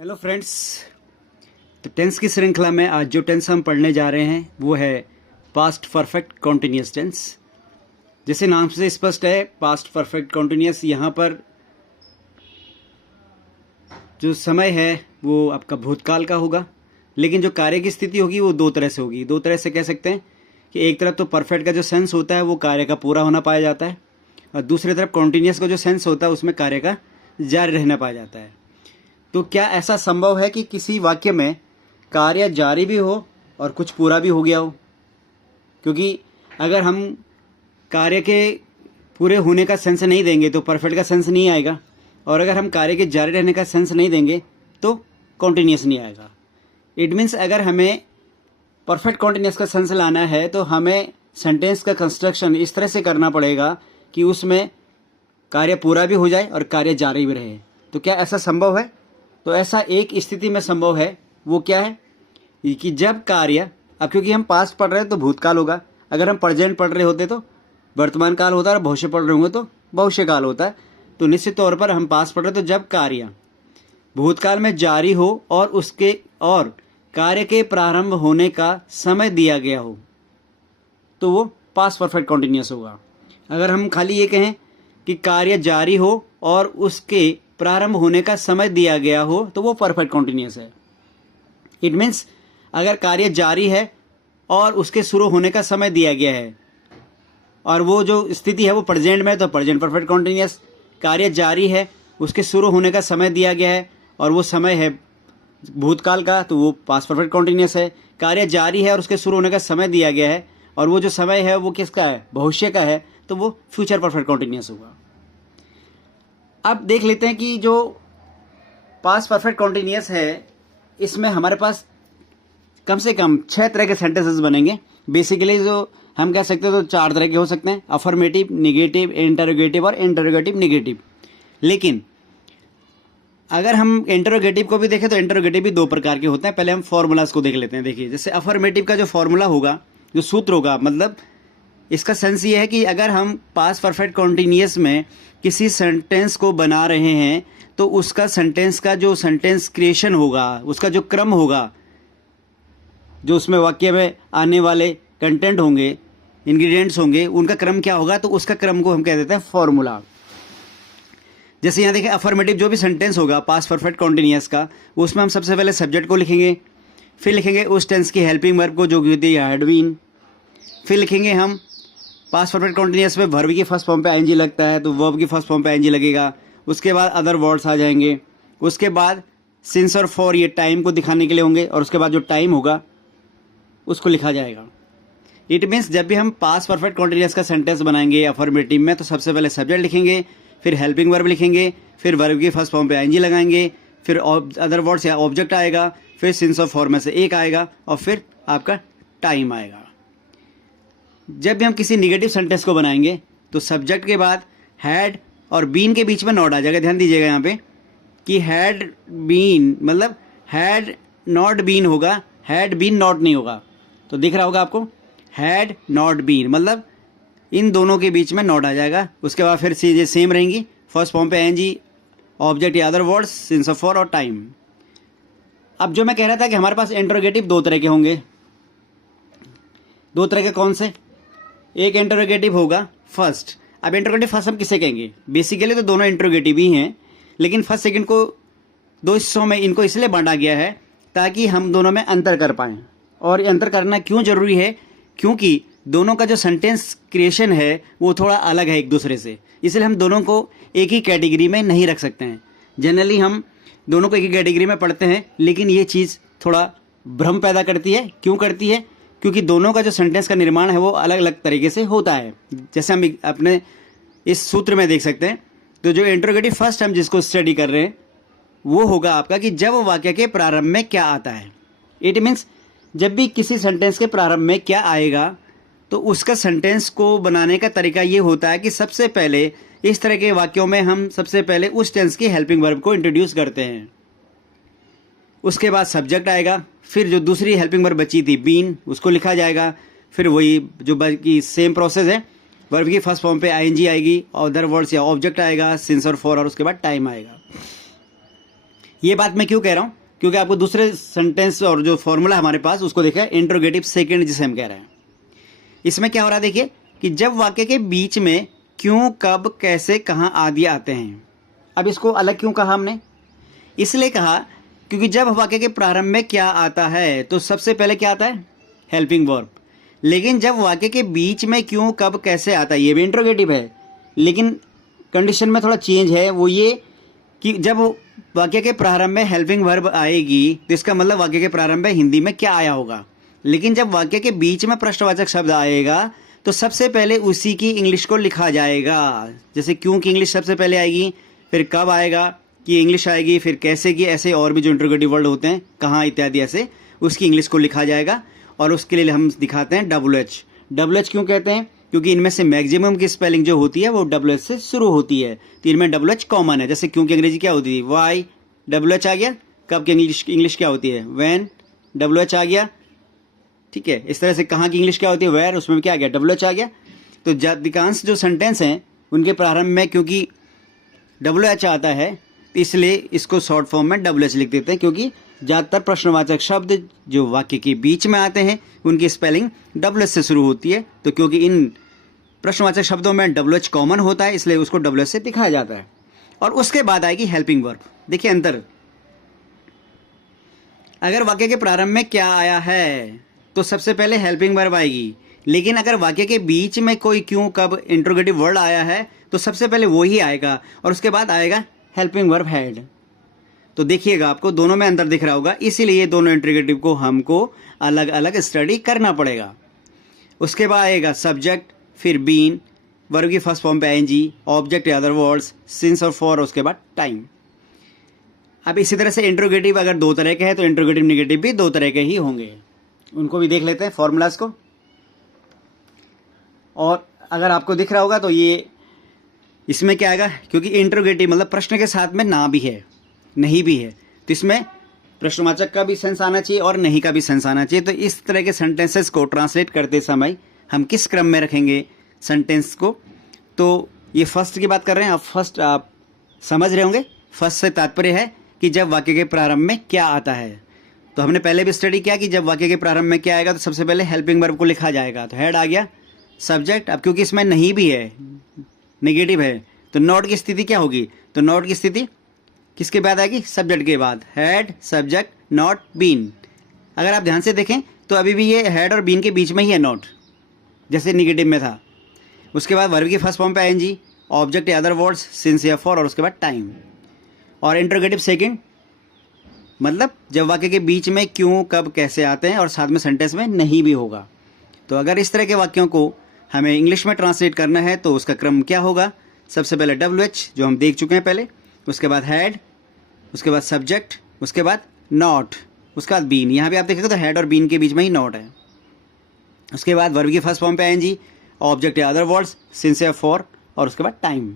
Hello friends. तो tense की श्रृंखला में आज जो टेंस हम पढ़ने जा रहे हैं वो है पास्ट परफेक्ट कॉन्टिन्यूस टेंस। जैसे नाम से स्पष्ट है, पास्ट परफेक्ट कॉन्टिन्यूस, यहाँ पर जो समय है वो आपका भूतकाल का होगा, लेकिन जो कार्य की स्थिति होगी वो दो तरह से होगी। दो तरह से कह सकते हैं कि एक तरफ तो परफेक्ट का जो सेंस होता है वो कार्य का पूरा होना पाया जाता है, और दूसरी तरफ कॉन्टिन्यूस का जो सेंस होता है उसमें कार्य का जारी रहना पाया जाता है। तो क्या ऐसा संभव है कि किसी वाक्य में कार्य जारी भी हो और कुछ पूरा भी हो गया हो? क्योंकि अगर हम कार्य के पूरे होने का सेंस नहीं देंगे तो परफेक्ट का सेंस नहीं आएगा, और अगर हम कार्य के जारी रहने का सेंस नहीं देंगे तो कॉन्टिन्यूस नहीं आएगा। इट मीन्स अगर हमें परफेक्ट कॉन्टिन्यूस का सेंस लाना है तो हमें सेंटेंस का कंस्ट्रक्शन इस तरह से करना पड़ेगा कि उसमें कार्य पूरा भी हो जाए और कार्य जारी भी रहे। तो क्या ऐसा संभव है? तो ऐसा एक स्थिति में संभव है। वो क्या है कि जब कार्य, अब क्योंकि हम पास्ट पढ़ रहे हैं तो भूतकाल होगा, अगर हम प्रेजेंट पढ़ रहे होते तो वर्तमान काल होता है, और भविष्य पढ़ रहे होंगे तो भविष्य काल होता है। तो निश्चित तौर पर हम पास्ट पढ़ रहे तो जब कार्य भूतकाल में जारी हो और कार्य के प्रारंभ होने का समय दिया गया हो तो वो पास्ट परफेक्ट कॉन्टिन्यूस होगा। अगर हम खाली ये कहें कि कार्य जारी हो और उसके प्रारंभ होने का समय दिया गया हो तो वो परफेक्ट कॉन्टिन्यूस है। इट मीन्स अगर कार्य जारी है और उसके शुरू होने का समय दिया गया है और वो जो स्थिति है वो प्रेजेंट में है तो प्रेजेंट परफेक्ट कॉन्टिन्यूस। कार्य जारी है, उसके शुरू होने का समय दिया गया है और वो समय है भूतकाल का तो वो पास्ट परफेक्ट कॉन्टिन्यूस है। कार्य जारी है और उसके शुरू होने का समय दिया गया है और वो जो समय है वो किसका है? भविष्य का है, तो वो फ्यूचर परफेक्ट कॉन्टिन्यूस होगा। अब देख लेते हैं कि जो पास्ट परफेक्ट कॉन्टिन्यूस है इसमें हमारे पास कम से कम 6 तरह के सेंटेंसेस बनेंगे। बेसिकली जो हम कह सकते हैं तो 4 तरह के हो सकते हैं, अफर्मेटिव, निगेटिव, इंटरोगेटिव और इंटरोगेटिव निगेटिव। लेकिन अगर हम इंटरोगेटिव को भी देखें तो इंटरोगेटिव भी 2 प्रकार के होते हैं। पहले हम फॉर्मूलाज को देख लेते हैं। देखिए, जैसे अफर्मेटिव का जो फॉर्मूला होगा, जो सूत्र होगा, मतलब इसका सेंस ये है कि अगर हम पास्ट परफेक्ट कॉन्टिन्यूस में किसी सेंटेंस को बना रहे हैं तो उसका सेंटेंस का जो सेंटेंस क्रिएशन होगा, उसका जो क्रम होगा, जो उसमें वाक्य में आने वाले कंटेंट होंगे, इंग्रेडिएंट्स होंगे, उनका क्रम क्या होगा, तो उसका क्रम को हम कह देते हैं फॉर्मूला। जैसे यहाँ देखिए, अफर्मेटिव जो भी सेंटेंस होगा पास्ट परफेक्ट कॉन्टिन्यूस का, उसमें हम सबसे पहले सब्जेक्ट को लिखेंगे, फिर लिखेंगे उस टेंस की हेल्पिंग वर्ब को जो कि होती है हैड बीन, फिर लिखेंगे हम पास्ट परफेक्ट कॉन्टिन्यूस में वर्ब की फर्स्ट फॉर्म पे आईएनजी लगता है तो वर्ब की फर्स्ट फॉर्म पे आईएनजी लगेगा। उसके बाद अदर वर्ड्स आ जाएंगे, उसके बाद सिंस और फॉर ये टाइम को दिखाने के लिए होंगे, और उसके बाद जो टाइम होगा उसको लिखा जाएगा। इट मीन्स जब भी हम पास्ट परफेक्ट कॉन्टिन्यूस का सेंटेंस बनाएंगे अफर्मेटिव में तो सबसे पहले सब्जेक्ट लिखेंगे, फिर हेल्पिंग वर्ब लिखेंगे, फिर वर्ब की फर्स्ट फॉर्म पे आईएनजी लगाएंगे, फिर अदर वर्ड्स या ऑब्जेक्ट आएगा, फिर सिंस और फॉर में से एक आएगा, और फिर आपका टाइम आएगा। जब भी हम किसी निगेटिव सेंटेंस को बनाएंगे तो सब्जेक्ट के बाद हैड और बीन के बीच में नॉट आ जाएगा। ध्यान दीजिएगा यहाँ पे कि हैड बीन मतलब हैड नॉट बीन होगा, हैड बीन नॉट नहीं होगा। तो दिख रहा होगा आपको, हैड नॉट बीन मतलब इन दोनों के बीच में नॉट आ जाएगा। उसके बाद फिर चीज़ें सेम रहेंगी, फर्स्ट फॉर्म पे एनजी, ऑब्जेक्ट या other words, since of for और टाइम। अब जो मैं कह रहा था कि हमारे पास इंटरोगेटिव 2 तरह के होंगे। 2 तरह के कौन से? एक इंटरोगेटिव होगा फर्स्ट। अब इंटरोगेटिव फर्स्ट हम किसे कहेंगे? बेसिकली तो दोनों इंटरोगेटिव ही हैं, लेकिन फर्स्ट सेकंड को 2 हिस्सों में इनको इसलिए बांटा गया है ताकि हम दोनों में अंतर कर पाएँ। और अंतर करना क्यों जरूरी है? क्योंकि दोनों का जो सेंटेंस क्रिएशन है वो थोड़ा अलग है एक दूसरे से, इसलिए हम दोनों को एक ही कैटेगरी में नहीं रख सकते हैं। जनरली हम दोनों को एक ही कैटेगरी में पढ़ते हैं, लेकिन ये चीज़ थोड़ा भ्रम पैदा करती है। क्यों करती है? क्योंकि दोनों का जो सेंटेंस का निर्माण है वो अलग अलग तरीके से होता है। जैसे हम अपने इस सूत्र में देख सकते हैं, तो जो इंटरोगेटिव फर्स्ट हम जिसको स्टडी कर रहे हैं वो होगा आपका कि जब वाक्य के प्रारंभ में क्या आता है। इट मीन्स जब भी किसी सेंटेंस के प्रारंभ में क्या आएगा तो उसका सेंटेंस को बनाने का तरीका ये होता है कि सबसे पहले इस तरह के वाक्यों में हम सबसे पहले उस टेंस की हेल्पिंग वर्ब को इंट्रोड्यूस करते हैं। उसके बाद सब्जेक्ट आएगा, फिर जो दूसरी हेल्पिंग वर्ब बची थी बीन, उसको लिखा जाएगा। फिर वही जो बाकी सेम प्रोसेस है, वर्ब की फर्स्ट फॉर्म पे आईएनजी आएगी, अदर वर्ड्स या ऑब्जेक्ट आएगा, सिंस और फॉर, और उसके बाद टाइम आएगा। ये बात मैं क्यों कह रहा हूँ, क्योंकि आपको दूसरे सेंटेंस और जो फॉर्मूला हमारे पास उसको देखा है, इंट्रोगेटिव सेकंड जिसे हम कह रहे हैं। इसमें क्या हो रहा है देखिए कि जब वाक्य के बीच में क्यों, कब, कैसे, कहाँ आदि आते हैं। अब इसको अलग क्यों कहा हमने, इसलिए कहा क्योंकि जब वाक्य के प्रारंभ में क्या आता है तो सबसे पहले क्या आता है, हेल्पिंग वर्ब। लेकिन जब वाक्य के बीच में क्यों, कब, कैसे आता है, ये भी इंट्रोगेटिव है, लेकिन कंडीशन में थोड़ा चेंज है। वो ये कि जब वाक्य के प्रारंभ में हेल्पिंग वर्ब आएगी तो इसका मतलब वाक्य के प्रारंभ में हिंदी में क्या आया होगा। लेकिन जब वाक्य के बीच में प्रश्नवाचक शब्द आएगा तो सबसे पहले उसी की इंग्लिश को लिखा जाएगा। जैसे क्यों की इंग्लिश सबसे पहले आएगी, फिर कब आएगा की इंग्लिश आएगी, फिर कैसे की, ऐसे और भी जो इंट्रोगेटिव वर्ड होते हैं, कहाँ इत्यादि, ऐसे उसकी इंग्लिश को लिखा जाएगा। और उसके लिए हम दिखाते हैं WH। WH क्यों कहते हैं, क्योंकि इनमें से मैक्सिमम की स्पेलिंग जो होती है वो WH से शुरू होती है, तो इनमें WH कॉमन है। जैसे क्यों की अंग्रेजी क्या होती है, वाई, WH आ गया। कब की इंग्लिश क्या होती है, व्हेन, WH आ गया। ठीक है, इस तरह से कहाँ की इंग्लिश क्या होती है, वेयर, उसमें क्या आ गया, WH आ गया। तो अधिकांश जो सेंटेंस हैं उनके प्रारंभ में क्योंकि WH आता है, इसलिए इसको शॉर्ट फॉर्म में WH लिख देते हैं, क्योंकि ज़्यादातर प्रश्नवाचक शब्द जो वाक्य के बीच में आते हैं उनकी स्पेलिंग WH से शुरू होती है। तो क्योंकि इन प्रश्नवाचक शब्दों में WH कॉमन होता है, इसलिए उसको WH से दिखाया जाता है। और उसके बाद आएगी हेल्पिंग वर्ब। देखिए अंतर, अगर वाक्य के प्रारंभ में क्या आया है तो सबसे पहले हेल्पिंग वर्ब आएगी, लेकिन अगर वाक्य के बीच में कोई क्यों, कब, इंट्रोगेटिव वर्ड आया है तो सबसे पहले वो ही आएगा और उसके बाद आएगा हेल्पिंग वर्ब हैड। तो देखिएगा आपको दोनों में अंतर दिख रहा होगा, इसीलिए दोनों इंट्रोगेटिव को हमको अलग अलग स्टडी करना पड़ेगा। उसके बाद आएगा सब्जेक्ट, फिर बीन, वर्ब की फर्स्ट फॉर्म पे ING, ऑब्जेक्ट या अदर वर्ड्स, सिंस और फॉर, उसके बाद टाइम। अब इसी तरह से इंट्रोगेटिव अगर दो तरह के हैं तो इंट्रोगेटिव नेगेटिव भी दो तरह के ही होंगे, उनको भी देख लेते हैं फॉर्मूलाज को। और अगर आपको दिख रहा होगा तो ये इसमें क्या आएगा, क्योंकि इंट्रोगेटिव मतलब प्रश्न के साथ में ना भी है, नहीं भी है, तो इसमें प्रश्नवाचक का भी सेंस आना चाहिए और नहीं का भी सेंस आना चाहिए। तो इस तरह के सेंटेंसेस को ट्रांसलेट करते समय हम किस क्रम में रखेंगे सेंटेंस को, तो ये फर्स्ट की बात कर रहे हैं। आप फर्स्ट आप समझ रहे होंगे, फर्स्ट से तात्पर्य है कि जब वाक्य के प्रारंभ में क्या आता है। तो हमने पहले भी स्टडी किया कि जब वाक्य के प्रारंभ में क्या आएगा तो सबसे पहले हेल्पिंग वर्ब को लिखा जाएगा। तो हेड आ गया, सब्जेक्ट, अब क्योंकि इसमें नहीं भी है, नेगेटिव है, तो नॉट की स्थिति क्या होगी, तो नॉट की स्थिति किसके बाद आएगी, सब्जेक्ट के बाद, हेड, सब्जेक्ट, नॉट, बीन। अगर आप ध्यान से देखें तो अभी भी ये हेड और बीन के बीच में ही है नॉट, जैसे नेगेटिव में था। उसके बाद वर्ब की फर्स्ट फॉर्म पे ING, ऑब्जेक्ट या अदर वर्ड्स, सिंस या फॉर, और उसके बाद टाइम। और इंट्रोगेटिव सेकंड मतलब जब वाक्य के बीच में क्यों, कब, कैसे आते हैं और साथ में सेंटेंस में नहीं भी होगा। तो अगर इस तरह के वाक्यों को हमें इंग्लिश में ट्रांसलेट करना है तो उसका क्रम क्या होगा, सबसे पहले WH जो हम देख चुके हैं पहले, उसके बाद हेड, उसके बाद सब्जेक्ट, उसके बाद नॉट, उसके बाद बीन। यहाँ भी आप देखेंगे तो हेड और बीन के बीच में ही नॉट है। उसके बाद वर्ब की फर्स्ट फॉर्म पे ING, ऑब्जेक्ट या अदर वर्ड्स, सिंस या फॉर, और उसके बाद टाइम।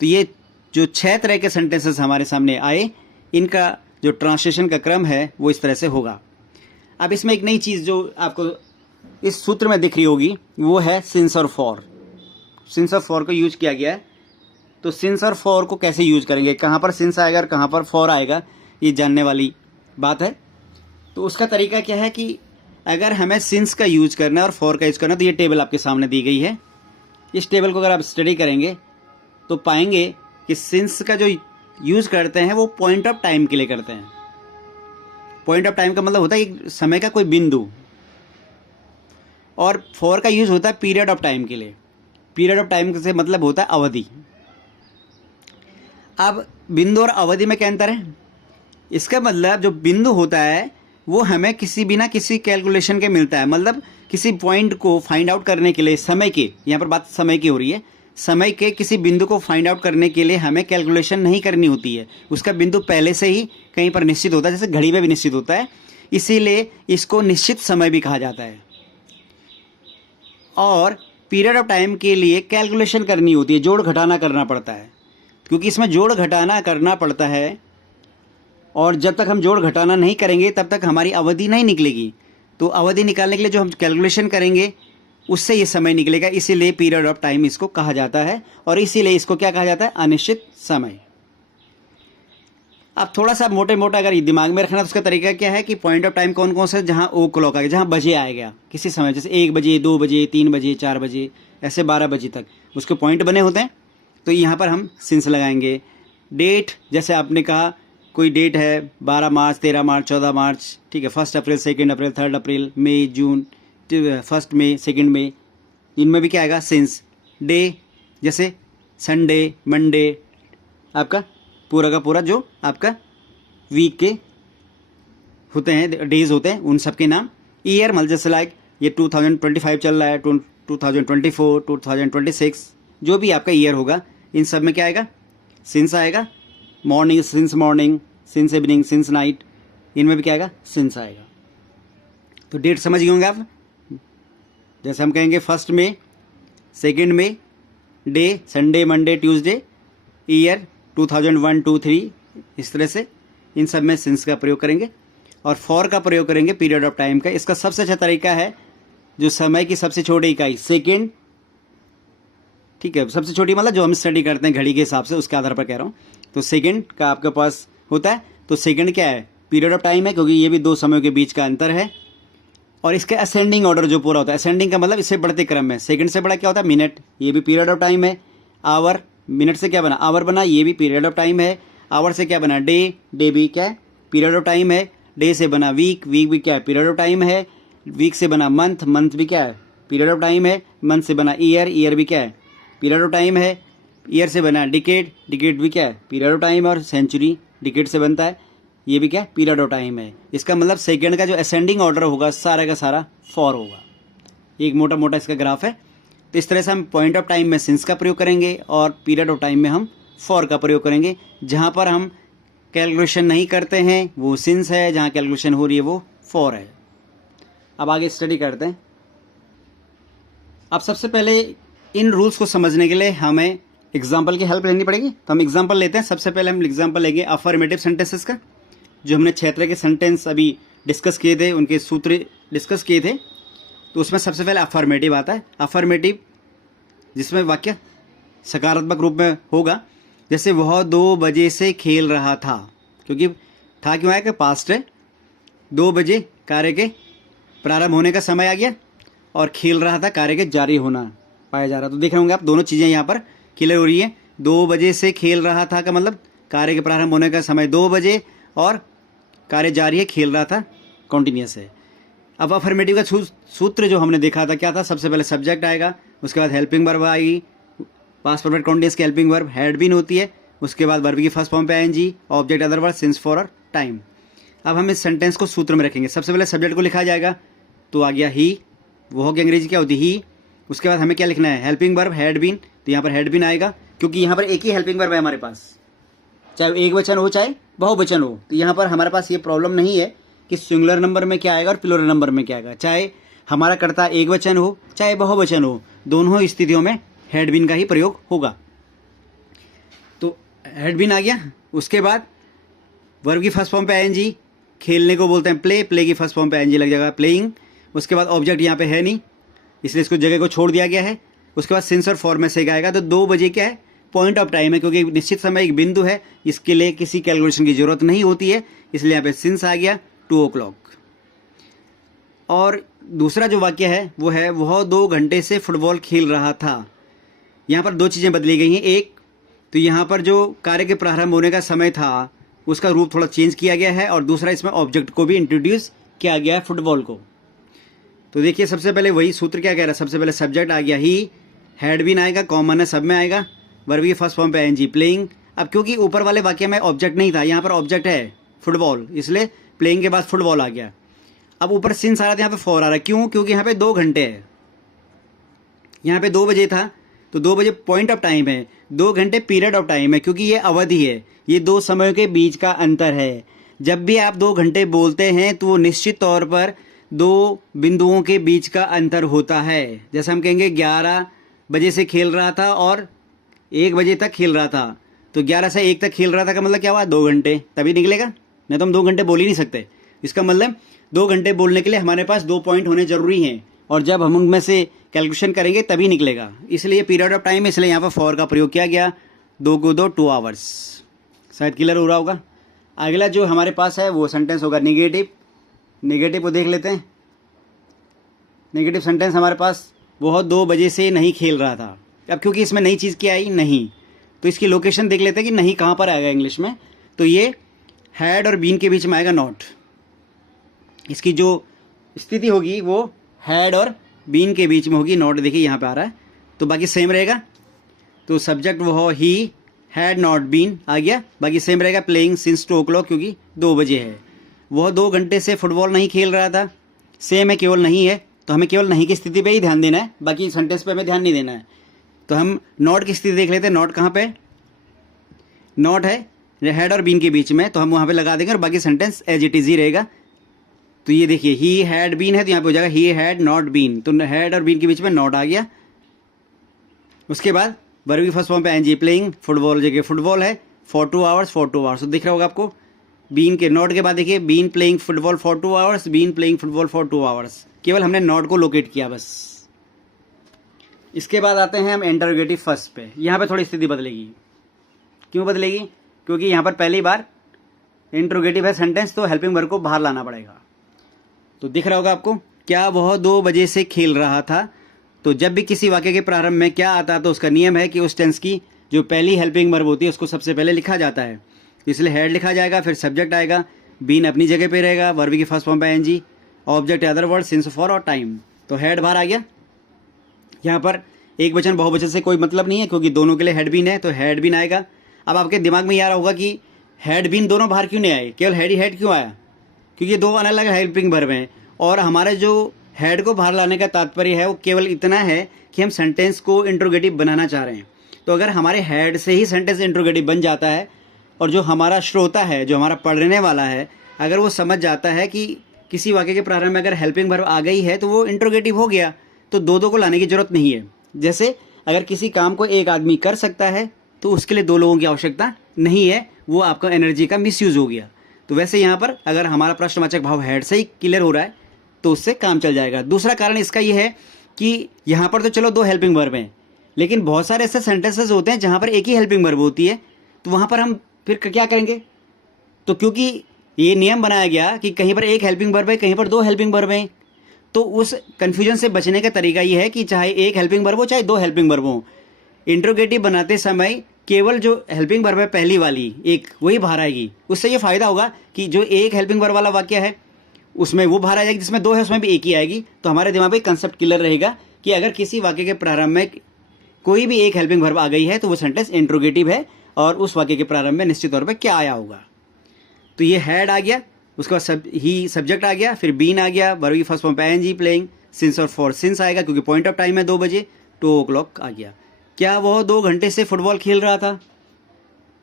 तो ये जो 6 तरह के सेंटेंसेस हमारे सामने आए, इनका जो ट्रांसलेशन का क्रम है वो इस तरह से होगा। अब इसमें एक नई चीज़ जो आपको इस सूत्र में दिख रही होगी वो है सिंस और फॉर। सिंस और फॉर को यूज किया गया है। तो सिंस और फॉर को कैसे यूज करेंगे, कहाँ पर सिंस आएगा और कहाँ पर फॉर आएगा, ये जानने वाली बात है। तो उसका तरीका क्या है कि अगर हमें सिंस का यूज करना है और फॉर का यूज करना है तो ये टेबल आपके सामने दी गई है। इस टेबल को अगर आप स्टडी करेंगे तो पाएंगे कि सिंस का जो यूज करते हैं वो पॉइंट ऑफ टाइम के लिए करते हैं। पॉइंट ऑफ टाइम का मतलब होता है कि समय का कोई बिंदु, और फॉर का यूज होता है पीरियड ऑफ टाइम के लिए। पीरियड ऑफ टाइम से मतलब होता है अवधि। अब बिंदु और अवधि में क्या अंतर है, इसका मतलब जो बिंदु होता है वो हमें किसी बिना किसी कैलकुलेशन के मिलता है। मतलब किसी पॉइंट को फाइंड आउट करने के लिए, समय के, यहाँ पर बात समय की हो रही है, समय के किसी बिंदु को फाइंड आउट करने के लिए हमें कैलकुलेशन नहीं करनी होती है। उसका बिंदु पहले से ही कहीं पर निश्चित होता है, जैसे घड़ी में भी निश्चित होता है। इसीलिए इसको निश्चित समय भी कहा जाता है। और पीरियड ऑफ टाइम के लिए कैलकुलेशन करनी होती है, जोड़ घटाना करना पड़ता है, क्योंकि इसमें जोड़ घटाना करना पड़ता है। और जब तक हम जोड़ घटाना नहीं करेंगे तब तक हमारी अवधि नहीं निकलेगी। तो अवधि निकालने के लिए जो हम कैलकुलेशन करेंगे उससे ये समय निकलेगा। इसीलिए पीरियड ऑफ टाइम इसको कहा जाता है, और इसीलिए इसको क्या कहा जाता है, अनिश्चित समय। अब थोड़ा सा मोटे मोटा अगर दिमाग में रखना तो उसका तरीका क्या है कि पॉइंट ऑफ टाइम कौन कौन सा है, जहाँ ओ क्लॉक आएगा, जहाँ बजे आएगा किसी समय, जैसे 1 बजे, 2 बजे, 3 बजे, 4 बजे, ऐसे 12 बजे तक उसके पॉइंट बने होते हैं। तो यहाँ पर हम सिंस लगाएंगे। डेट, जैसे आपने कहा कोई डेट है 12 मार्च, 13 मार्च, 14 मार्च, ठीक है, 1 अप्रैल, 2 अप्रैल, 3 अप्रैल, मई, जून, 1 मई, 2 मई, इनमें भी क्या आएगा सिंस। डे, जैसे संडे, मंडे, आपका पूरा का पूरा जो आपका वीक के होते हैं, डेज होते हैं, उन सब के नाम। ईयर, मतलब जैसे लाइक ये 2025 चल रहा है, 2024, 2026, जो भी आपका ईयर होगा इन सब में क्या आएगा सिंस आएगा। Morning, since morning, since evening, since night, इनमें भी क्या आएगा सिंस आएगा। तो डेट समझ गए होंगे आप। जैसे हम कहेंगे 1 मई, 2 मई, day Sunday, Monday, Tuesday, year 2001, 2, 3, इस तरह से इन सब में सिंस का प्रयोग करेंगे। और फॉर का प्रयोग करेंगे पीरियड ऑफ टाइम का। इसका सबसे अच्छा तरीका है जो समय की सबसे छोटी इकाई सेकेंड, ठीक है, सबसे छोटी मतलब जो हम स्टडी करते हैं घड़ी के हिसाब से, उसके आधार पर कह रहा हूँ। तो सेकेंड का आपके पास होता है, तो सेकेंड क्या है पीरियड ऑफ टाइम है, क्योंकि ये भी दो समयों के बीच का अंतर है। और इसके असेंडिंग ऑर्डर जो पूरा होता है, असेंडिंग का मतलब इससे बढ़ते क्रम में, सेकंड से बड़ा क्या होता है मिनट, ये भी पीरियड ऑफ टाइम है। आवर, मिनट से क्या बना आवर बना, ये भी पीरियड ऑफ टाइम है। आवर से क्या बना डे, डे भी क्या है पीरियड ऑफ टाइम है। डे से बना वीक, वीक भी क्या है पीरियड ऑफ टाइम है। वीक से बना मंथ, मंथ भी क्या है पीरियड ऑफ टाइम है। मंथ से बना ईयर, ईयर भी क्या है पीरियड ऑफ टाइम है। ईयर से बना डिकेड, डिकेड भी क्या है पीरियड ऑफ टाइम है। और सेंचुरी डिकेड से बनता है, ये भी क्या पीरियड ऑफ टाइम है। इसका मतलब सेकंड का जो असेंडिंग ऑर्डर होगा सारा का सारा फॉर होगा। एक मोटा मोटा इसका ग्राफ है। तो इस तरह से हम पॉइंट ऑफ टाइम में सिंस का प्रयोग करेंगे और पीरियड ऑफ टाइम में हम फॉर का प्रयोग करेंगे। जहाँ पर हम कैलकुलेशन नहीं करते हैं वो सिंस है, जहाँ कैलकुलेशन हो रही है वो फॉर है। अब आगे स्टडी करते हैं। अब सबसे पहले इन रूल्स को समझने के लिए हमें एग्जाम्पल की हेल्प लेनी पड़ेगी। तो हम एग्जाम्पल लेते हैं। सबसे पहले हम एग्जाम्पल लेंगे अफर्मेटिव सेंटेंसेस का। जो हमने 6 तरह के सेंटेंस अभी डिस्कस किए थे, उनके सूत्र डिस्कस किए थे। तो उसमें सबसे पहले अफर्मेटिव आता है। अफर्मेटिव जिसमें वाक्य सकारात्मक रूप में होगा। जैसे वह 2 बजे से खेल रहा था, क्योंकि था क्यों आया कि पास्ट है। 2 बजे कार्य के प्रारंभ होने का समय आ गया और खेल रहा था कार्य के जारी होना पाया जा रहा। तो देख रहे होंगे आप दोनों चीज़ें यहाँ पर क्लियर हो रही है। 2 बजे से खेल रहा था का मतलब कार्य के प्रारंभ होने का समय 2 बजे और कार्य जारी है, खेल रहा था कॉन्टिन्यूस है। अब अफर्मेटिव का सूत्र जो हमने देखा था क्या था, सबसे पहले सब्जेक्ट आएगा, उसके बाद हेल्पिंग वर्ब आएगी, पास्ट परफेक्ट कॉन्टिन्यूस की हेल्पिंग वर्ब हैड बीन होती है, उसके बाद वर्ब की फर्स्ट फॉर्म पे I N G, object other word since for और टाइम। अब हम इस सेंटेंस को सूत्र में रखेंगे। सबसे पहले सब्जेक्ट को लिखा जाएगा, तो आ गया ही, वो की अंग्रेजी क्या होती ही। उसके बाद हमें क्या लिखना है हेल्पिंग वर्ब हैड बीन, तो यहाँ पर हैड बीन आएगा क्योंकि यहाँ पर एक ही हेल्पिंग वर्ब है हमारे पास, चाहे एक वचन हो चाहे बहुवचन हो। तो यहाँ पर हमारे पास ये प्रॉब्लम नहीं है कि सिंगुलर नंबर में क्या आएगा और प्लूरल नंबर में क्या आएगा। चाहे हमारा कर्ता एक वचन हो चाहे बहुवचन हो, दोनों स्थितियों में हैड बीन का ही प्रयोग होगा। तो हैड बीन आ गया। उसके बाद वर्ब की फर्स्ट फॉर्म पे आईएनजी, खेलने को बोलते हैं प्ले, प्ले की फर्स्ट फॉर्म पे आईएनजी लग जाएगा प्लेइंग। उसके बाद ऑब्जेक्ट यहाँ पे है नहीं, इसलिए इसको जगह को छोड़ दिया गया है। उसके बाद सिंस और फॉर में से आएगा। तो 2 बजे क्या है पॉइंट ऑफ टाइम है, क्योंकि एक निश्चित समय एक बिंदु है, इसके लिए किसी कैलकुलेशन की जरूरत नहीं होती है, इसलिए यहाँ पे सिंस आ गया 2 o'clock। और दूसरा जो वाक्य है वो है वह 2 घंटे से फुटबॉल खेल रहा था। यहाँ पर 2 चीज़ें बदली गई हैं। एक तो यहाँ पर जो कार्य के प्रारंभ होने का समय था उसका रूप थोड़ा चेंज किया गया है, और दूसरा इसमें ऑब्जेक्ट को भी इंट्रोड्यूस किया गया है फुटबॉल को। तो देखिए सबसे पहले वही सूत्र क्या कह रहा है, सबसे पहले सब्जेक्ट आ गया ही, हैड बीन आएगा, कॉमन है सब में आएगा, वर्ब की फर्स्ट फॉर्म पे आईएनजी प्लेइंग। अब क्योंकि ऊपर वाले वाक्य में ऑब्जेक्ट नहीं था, यहाँ पर ऑब्जेक्ट है फुटबॉल, इसलिए प्लेइंग के बाद फुटबॉल आ गया। अब ऊपर सिंस आ रहा था, यहाँ पे फॉर आ रहा है। क्यों? क्योंकि यहाँ पे 2 घंटे है। यहाँ पे 2 बजे था तो 2 बजे पॉइंट ऑफ टाइम है, 2 घंटे पीरियड ऑफ टाइम है, क्योंकि ये अवधि है, ये 2 समयों के बीच का अंतर है। जब भी आप 2 घंटे बोलते हैं तो वो निश्चित तौर पर 2 बिंदुओं के बीच का अंतर होता है। जैसे हम कहेंगे 11 बजे से खेल रहा था और 1 बजे तक खेल रहा था, तो 11 से 1 तक खेल रहा था का मतलब क्या हुआ 2 घंटे, तभी निकलेगा, नहीं तो हम 2 घंटे बोल ही नहीं सकते। इसका मतलब 2 घंटे बोलने के लिए हमारे पास 2 पॉइंट होने जरूरी हैं, और जब हम उनमें से कैलकुलेशन करेंगे तभी निकलेगा। इसलिए पीरियड ऑफ टाइम है, इसलिए यहाँ पर फॉर का प्रयोग किया गया। 2 को 2 2 आवर्स। शायद क्लियर हो रहा होगा। अगला जो हमारे पास है वो सेंटेंस होगा निगेटिव। निगेटिव को देख लेते हैं। नेगेटिव सेंटेंस हमारे पास वह 2 बजे से नहीं खेल रहा था। अब क्योंकि इसमें नई चीज़ क्या आई, नहीं, तो इसकी लोकेशन देख लेते हैं कि नहीं कहाँ पर आएगा इंग्लिश में। तो ये हैड और बीन के बीच में आएगा नॉट। इसकी जो स्थिति होगी वो हैड और बीन के बीच में होगी, नॉट देखिए यहाँ पे आ रहा है, तो बाकी सेम रहेगा। तो सब्जेक्ट वो ही हैड नॉट बीन आ गया, बाकी सेम रहेगा। प्लेइंग सिंस 2 o'clock क्योंकि 2 बजे है। वह 2 घंटे से फुटबॉल नहीं खेल रहा था, सेम है, केवल नहीं है, तो हमें केवल नहीं की स्थिति पे ही ध्यान देना है, बाकी सेंटेंस पे हमें ध्यान नहीं देना है। तो हम नॉट की स्थिति देख लेते हैं। नॉट कहाँ पे, नॉट है हैड और बीन के बीच में, तो हम वहाँ पे लगा देंगे और बाकी सेंटेंस एज इट इज ही रहेगा। तो ये देखिए ही हैड बीन है तो यहाँ पे हो जाएगा ही हैड नॉट बीन, तो हैड और बीन के बीच में नॉट आ गया। उसके बाद वर्ब की फर्स्ट फॉर्म पे एनजी प्लेइंग फुटबॉल, जगह फुटबॉल है फॉर 2 hours, तो दिख रहा होगा आपको। बीन के नॉट के बाद देखिए been playing football for 2 hours, been playing football for 2 hours, केवल हमने नॉट को लोकेट किया बस। इसके बाद आते हैं हम इंटरोगेटिव फर्स्ट पे। यहाँ पे थोड़ी स्थिति बदलेगी। क्यों बदलेगी, क्योंकि यहाँ पर पहली बार इंटरोगेटिव है सेंटेंस, तो हेल्पिंग वर्ब को बाहर लाना पड़ेगा। तो दिख रहा होगा आपको, क्या वह 2 बजे से खेल रहा था। तो जब भी किसी वाक्य के प्रारंभ में क्या आता है तो उसका नियम है कि उस टेंस की जो पहली हेल्पिंग वर्ब होती है उसको सबसे पहले लिखा जाता है। इसलिए हेड लिखा जाएगा, फिर सब्जेक्ट आएगा, बीन अपनी जगह पे रहेगा, वर्ब की फर्स्ट फॉर्म पे N G, object other word since for और टाइम। तो हेड बाहर आ गया। यहाँ पर एक वचन बहुवचन से कोई मतलब नहीं है क्योंकि दोनों के लिए हेड बीन है, तो हेड बीन आएगा। अब आपके दिमाग में ये आ रहा होगा कि हेड बीन दोनों बाहर क्यों नहीं आए, केवल हेड ही हेड क्यों आया, क्योंकि 2 अलग अलग हेल्पिंग वर्ब हैं। और हमारे जो हेड को बाहर लाने का तात्पर्य है वो केवल इतना है कि हम सेंटेंस को इंट्रोगेटिव बनाना चाह रहे हैं। तो अगर हमारे हेड से ही सेंटेंस इंट्रोगेटिव बन जाता है और जो हमारा श्रोता है, जो हमारा पढ़ने वाला है, अगर वो समझ जाता है कि किसी वाक्य के प्रारंभ में अगर हेल्पिंग वर्ब आ गई है तो वो इंट्रोगेटिव हो गया, तो 2 को लाने की जरूरत नहीं है। जैसे अगर किसी काम को एक आदमी कर सकता है तो उसके लिए 2 लोगों की आवश्यकता नहीं है, वो आपका एनर्जी का मिसयूज हो गया। तो वैसे यहाँ पर अगर हमारा प्रश्नवाचक भाव हेड से ही क्लियर हो रहा है तो उससे काम चल जाएगा। दूसरा कारण इसका ये है कि यहाँ पर तो चलो 2 हेल्पिंग वर्ब हैं, लेकिन बहुत सारे ऐसे सेंटेंसेस होते हैं जहाँ पर एक ही हेल्पिंग वर्ब होती है, तो वहाँ पर हम फिर क्या करेंगे। तो क्योंकि ये नियम बनाया गया कि कहीं पर एक हेल्पिंग वर्ब है, कहीं पर 2 हेल्पिंग वर्ब हैं, तो उस कन्फ्यूजन से बचने का तरीका ये है कि चाहे एक हेल्पिंग वर्ब हो चाहे 2 हेल्पिंग वर्ब हो, इंट्रोगेटिव बनाते समय केवल जो हेल्पिंग वर्ब है पहली वाली एक वही बाहर आएगी। उससे ये फायदा होगा कि जो एक हेल्पिंग वर्ब वाला वाक्य है उसमें वो बाहर आ जाएगी, जिसमें 2 है उसमें भी एक ही आएगी। तो हमारे दिमाग में कंसेप्ट क्लियर रहेगा कि अगर किसी वाक्य के प्रारंभ में कोई भी एक हेल्पिंग वर्ब आ गई है तो वो सेंटेंस इंट्रोगेटिव है और उस वाक्य के प्रारंभ में निश्चित तौर पर क्या आया होगा। तो ये हैड आ गया, उसके बाद ही सब्जेक्ट आ गया, फिर बीन आ गया, वर्ब की फर्स्ट फॉर्म पे एनजी प्लेइंग सिंस और फॉर सिंस आएगा क्योंकि पॉइंट ऑफ टाइम है 2 बजे, 2 o'clock आ गया। क्या वह 2 घंटे से फुटबॉल खेल रहा था,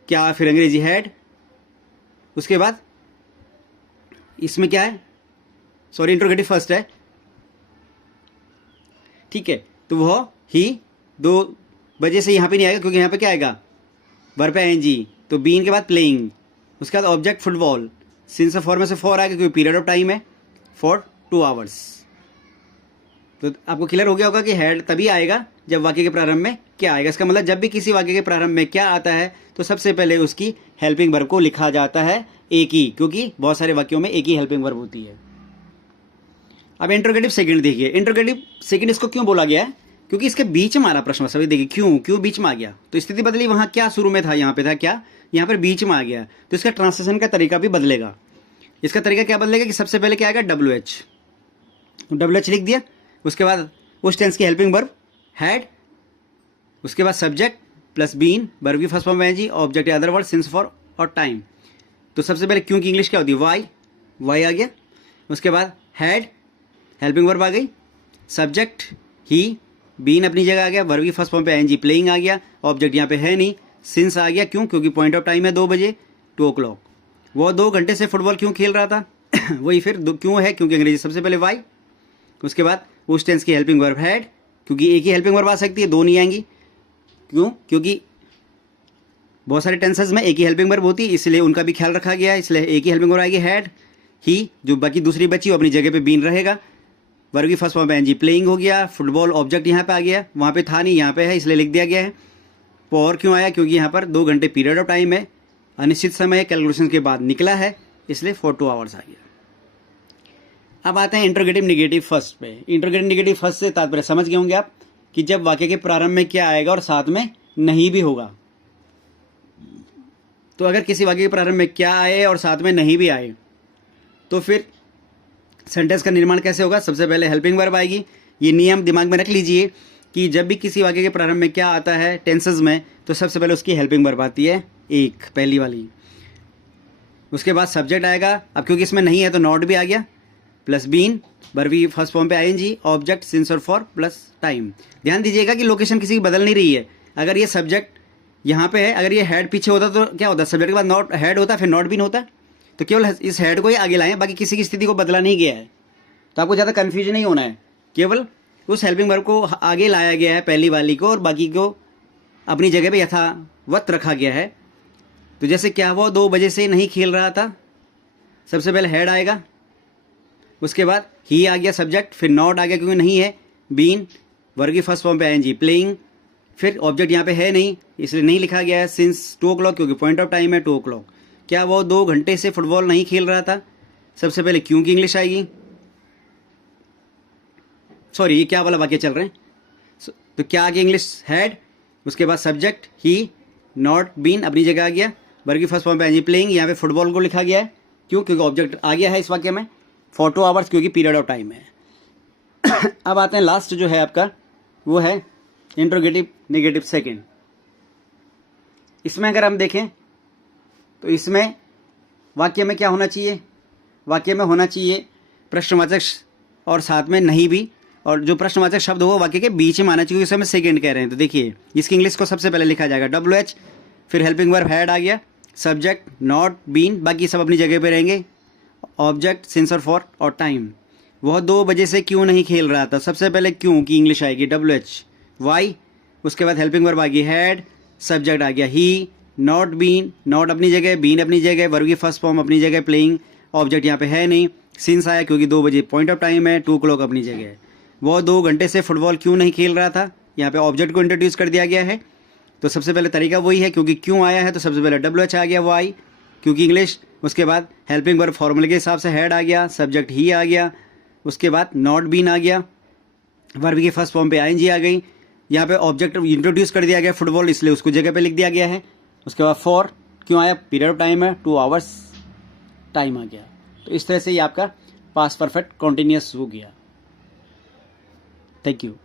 क्या, फिर अंग्रेजी हैड। उसके बाद इसमें क्या है, सॉरी इंट्रोगेटिव फर्स्ट है, ठीक है। तो वह ही 2 बजे से यहाँ पे नहीं आएगा क्योंकि यहाँ पे क्या आएगा, वर्ब पे एनजी, तो बीन के बाद प्लेइंग, उसके बाद ऑब्जेक्ट फुटबॉल, सिंस और फॉर में से फॉर आएगा क्योंकि पीरियड ऑफ टाइम है फॉर 2 hours। तो आपको क्लियर हो गया होगा कि हेड तभी आएगा जब वाक्य के प्रारंभ में क्या आएगा। इसका मतलब जब भी किसी वाक्य के प्रारंभ में क्या आता है तो सबसे पहले उसकी हेल्पिंग वर्ब को लिखा जाता है एक ही, क्योंकि बहुत सारे वाक्यों में एक ही हेल्पिंग वर्ब होती है। अब इंट्रोगेटिव सेकंड देखिए। इंट्रोगेटिव सेकंड इसको क्यों बोला गया है, क्योंकि इसके बीच में आ रहा प्रश्न। सभी देखिए क्यों बीच में आ गया, तो स्थिति बदली। वहां क्या शुरू में था, यहाँ पे था क्या, यहाँ पर बीच में आ गया, तो इसका ट्रांसलेशन का तरीका भी बदलेगा। इसका तरीका क्या बदलेगा कि सबसे पहले क्या आएगा, WH लिख दिया, उसके बाद उस टेंस की हेल्पिंग वर्ब हैड, उसके बाद सब्जेक्ट प्लस बीन, वर्ब की फर्स्ट फॉर्म में N G, object other word since for और टाइम। तो सबसे पहले क्यों की इंग्लिश क्या होती है, वाई आ गया। उसके बाद हैड हेल्पिंग वर्ब आ गई, सब्जेक्ट ही, बीन अपनी जगह आ गया, वर्ब की फर्स्ट फॉर्म पे एनजी प्लेइंग आ गया, ऑब्जेक्ट यहाँ पे है नहीं, सिंस आ गया, क्यों, क्योंकि पॉइंट ऑफ टाइम है 2 बजे, 2 o'clock। वो 2 घंटे से फुटबॉल क्यों खेल रहा था वही फिर क्यों है, क्योंकि अंग्रेजी सबसे पहले वाई, उसके बाद उस टेंस की हेल्पिंग वर्ब हैड, क्योंकि एक ही हेल्पिंग वर्ब आ सकती है, 2 नहीं आएंगी। क्यों, क्योंकि बहुत सारे टेंसेस में एक ही हेल्पिंग वर्ब होती है, इसलिए उनका भी ख्याल रखा गया है, इसलिए एक ही हेल्पिंग वर्ब आएगी हैड। ही, जो बाकी दूसरी बची वो अपनी जगह पे बीन रहेगा, वर्ब की फर्स्ट फॉर्म पे एनजी प्लेइंग हो गया, फुटबॉल ऑब्जेक्ट यहाँ पे आ गया, वहाँ पे था नहीं, यहाँ पे है इसलिए लिख दिया गया है। फॉर क्यों आया, क्योंकि यहाँ पर 2 घंटे पीरियड ऑफ टाइम है, अनिश्चित समय कैलकुलेशन के बाद निकला है, इसलिए 4 2 आवर्स आ गया। अब आते हैं इंटरोगेटिव निगेटिव फर्स्ट पे। इंटरोगेटिव निगेटिव फर्स्ट से तात्पर्य समझ गए होंगे आप कि जब वाक्य के प्रारंभ में क्या आएगा और साथ में नहीं भी होगा। तो अगर किसी वाक्य के प्रारंभ में क्या आए और साथ में नहीं भी आए तो फिर सेंटेंस का निर्माण कैसे होगा? सबसे पहले हेल्पिंग वर्ब आएगी। ये नियम दिमाग में रख लीजिए कि जब भी किसी वाक्य के प्रारंभ में क्या आता है टेंसेस में, तो सबसे पहले उसकी हेल्पिंग वर्ब आती है, एक पहली वाली। उसके बाद सब्जेक्ट आएगा। अब क्योंकि इसमें नहीं है तो नॉट भी आ गया, प्लस बीन, वर्ब की फर्स्ट फॉर्म पे आईएनजी, ऑब्जेक्ट सिंस और फॉर प्लस टाइम। ध्यान दीजिएगा कि लोकेशन किसी की बदल नहीं रही है। अगर ये सब्जेक्ट यहाँ पे है, अगर ये हेड पीछे होता तो क्या होता? सब्जेक्ट के बाद नॉट हेड होता, फिर नॉट बीन होता। तो केवल इस हेड को ही आगे लाएं, बाकी किसी की स्थिति को बदला नहीं गया है। तो आपको ज़्यादा कन्फ्यूजन नहीं होना है, केवल उस हेल्पिंग वर्ब को आगे लाया गया है पहली वाली को, और बाकी को अपनी जगह पे यथावत रखा गया है। तो जैसे क्या हुआ, 2 बजे से नहीं खेल रहा था, सबसे पहले हेड आएगा, उसके बाद ही आ गया सब्जेक्ट, फिर नॉट आ गया क्योंकि नहीं है, बीन वर्ब की फर्स्ट फॉर्म पे आईएनजी, प्लेइंग, फिर ऑब्जेक्ट यहाँ पे है नहीं इसलिए नहीं लिखा गया है, सिंस 2 o'clock क्योंकि पॉइंट ऑफ टाइम है 2 o'clock। क्या वो 2 घंटे से फुटबॉल नहीं खेल रहा था? सबसे पहले क्यों की इंग्लिश आएगी, सॉरी ये क्या वाला वाक्य चल रहे हैं, तो क्या आगे इंग्लिश हैड, उसके बाद सब्जेक्ट ही, नॉट बीन अपनी जगह आ गया, वर्ब की फर्स्ट फॉर्म पे आईएनजी, प्लेइंग, यहाँ पे फुटबॉल को लिखा गया है क्यों? क्योंकि ऑब्जेक्ट आ गया है इस वाक्य में, 4 2 आवर्स क्योंकि पीरियड ऑफ टाइम है। अब आते हैं लास्ट जो है आपका, वो है इंट्रोगेटिव नेगेटिव सेकेंड। इसमें अगर हम देखें तो इसमें वाक्य में क्या होना चाहिए? वाक्य में होना चाहिए प्रश्नवाचक और साथ में नहीं भी, और जो प्रश्नवाचक शब्द हो वाक्य के बीच में आना चाहिए, उसे हम सेकेंड कह रहे हैं। तो देखिए इसकी इंग्लिश को सबसे पहले लिखा जाएगा WH, फिर हेल्पिंग वर्ब हैड आ गया, सब्जेक्ट नॉट बीन, बाकी सब अपनी जगह पे रहेंगे, ऑब्जेक्ट सिंस और फॉर और टाइम। वह 2 बजे से क्यों नहीं खेल रहा था, सबसे पहले क्यों की इंग्लिश आएगी WH, वाई, उसके बाद हेल्पिंग वर्ब आ गई हैड, सब्जेक्ट आ गया ही, नॉट बीन, नॉट अपनी जगह, बीन अपनी जगह, वर्ब की फर्स्ट फॉर्म अपनी जगह, प्लेइंग, ऑब्जेक्ट यहाँ पे है नहीं, सिंस आया क्योंकि 2 बजे पॉइंट ऑफ टाइम है, 2 o'clock अपनी जगह है। वो 2 घंटे से फुटबॉल क्यों नहीं खेल रहा था, यहाँ पे ऑब्जेक्ट को इंट्रोड्यूस कर दिया गया है। तो सबसे पहले तरीका वही है, क्योंकि क्यों आया है तो सबसे पहले WH आ गया, वाई क्योंकि इंग्लिश, उसके बाद हेल्पिंग वर्ब फॉर्मूले के हिसाब से हैड आ गया, सब्जेक्ट ही आ गया, उसके बाद नॉट बीन आ गया, वर्ब की फर्स्ट फॉर्म पे आईएनजी आ गई, यहाँ पे ऑब्जेक्ट इंट्रोड्यूस कर दिया गया फुटबॉल, इसलिए उसको जगह पे लिख दिया गया है। उसके बाद फॉर क्यों आया, पीरियड ऑफ टाइम है, 2 आवर्स टाइम आ गया। तो इस तरह से ये आपका पास्ट परफेक्ट कॉन्टिन्यूअस हो गया। Thank you.